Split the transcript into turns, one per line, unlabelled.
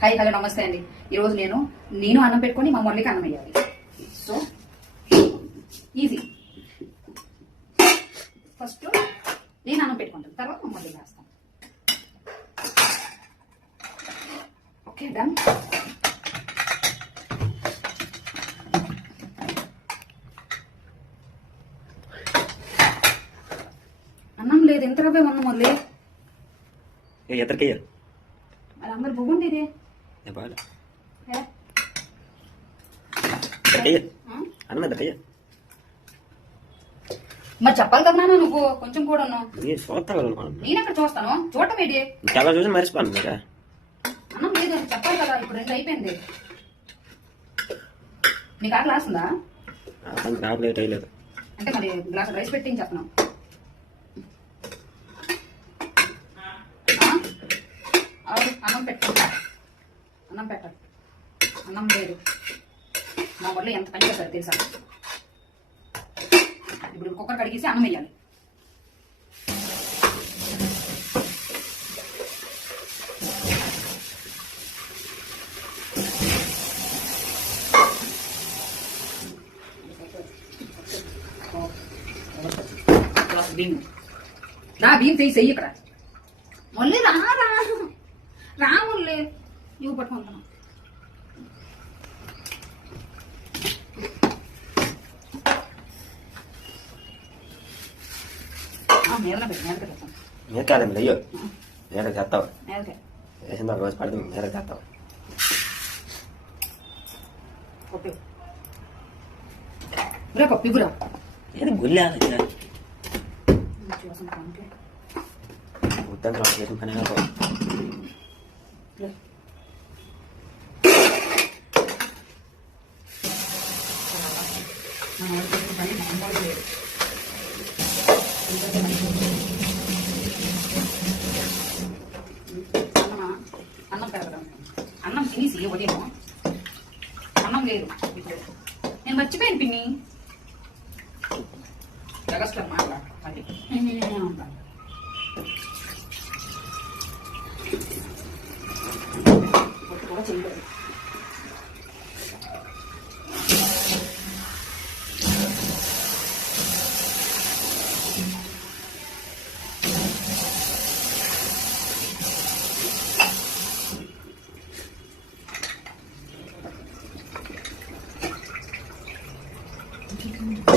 Hi hello నమస్తే అండి. ఈరోజు నేను నేను అన్నం పెట్టుకొని మా మురళికి అన్నం వేయాలి. సో ఈజీ ఫస్ట్ నేను అన్నం పెట్టుకుంటాను. తర్వాత మా మురళికి వేస్తాను. ఓకే డన్ అన్నం లేదు. ఎంత రవ్వే ఉన్న మురళి?
ఏ ఎత్తరికయ్య?
మరి అందరు బొగ్గుండి
ఏ? ఎత్తరికయ్య
ఆ?
అన్నం ఎత్తరికయ్య
మరి చెప్పాలి కదా నాన్న నువ్వు కొంచెం కూడా
కదా అనుకున్నాను.
నేను ఎక్కడ చూస్తాను చూడటం ఏంటి
చాలా చూసి మర్చిపోను కదా
అన్నం లేదు చెప్పాలి కదా ఇప్పుడు రెండు అయిపోయింది నీకు ఆ గ్లాస్ ఉందా
అయ్యలేదు
అంటే మరి గ్లాస్ రైస్ పెట్టి చెప్పను అన్నం పెట్టు అన్నం పెట్టాలి అన్నం లేదు. మా వల్ల ఎంత పని చేస్తారు తెలుసా? ఇప్పుడు కుక్కర్ కడిగేసి అన్నం వేయాలి. గ్లాస్ రా భీమ్ చెయ్యి చెయ్యి ఇక్కడ. మళ్ళీ రా రా. రా మళ్ళీ
కాదండి అయ్యో నేర చేస్తావు వేసిన రోజు పడితే నేర చేస్తావు ఏది
కానుకే
ఉద్దంగా చేసిన పని కాదు
లే. మన వాళ్ళు చేసిన పని మనం కూడా చేయాలి. ఇంకొక మనిషి. అన్నమా? అన్నం పెరగడం అన్నం తినేసి ఉదయం అన్నం లేదు ఇప్పుడు నేను మర్చిపోయాను పిన్ని జగస్టర్ మాట్లాడ మళ్ళీ Thank you.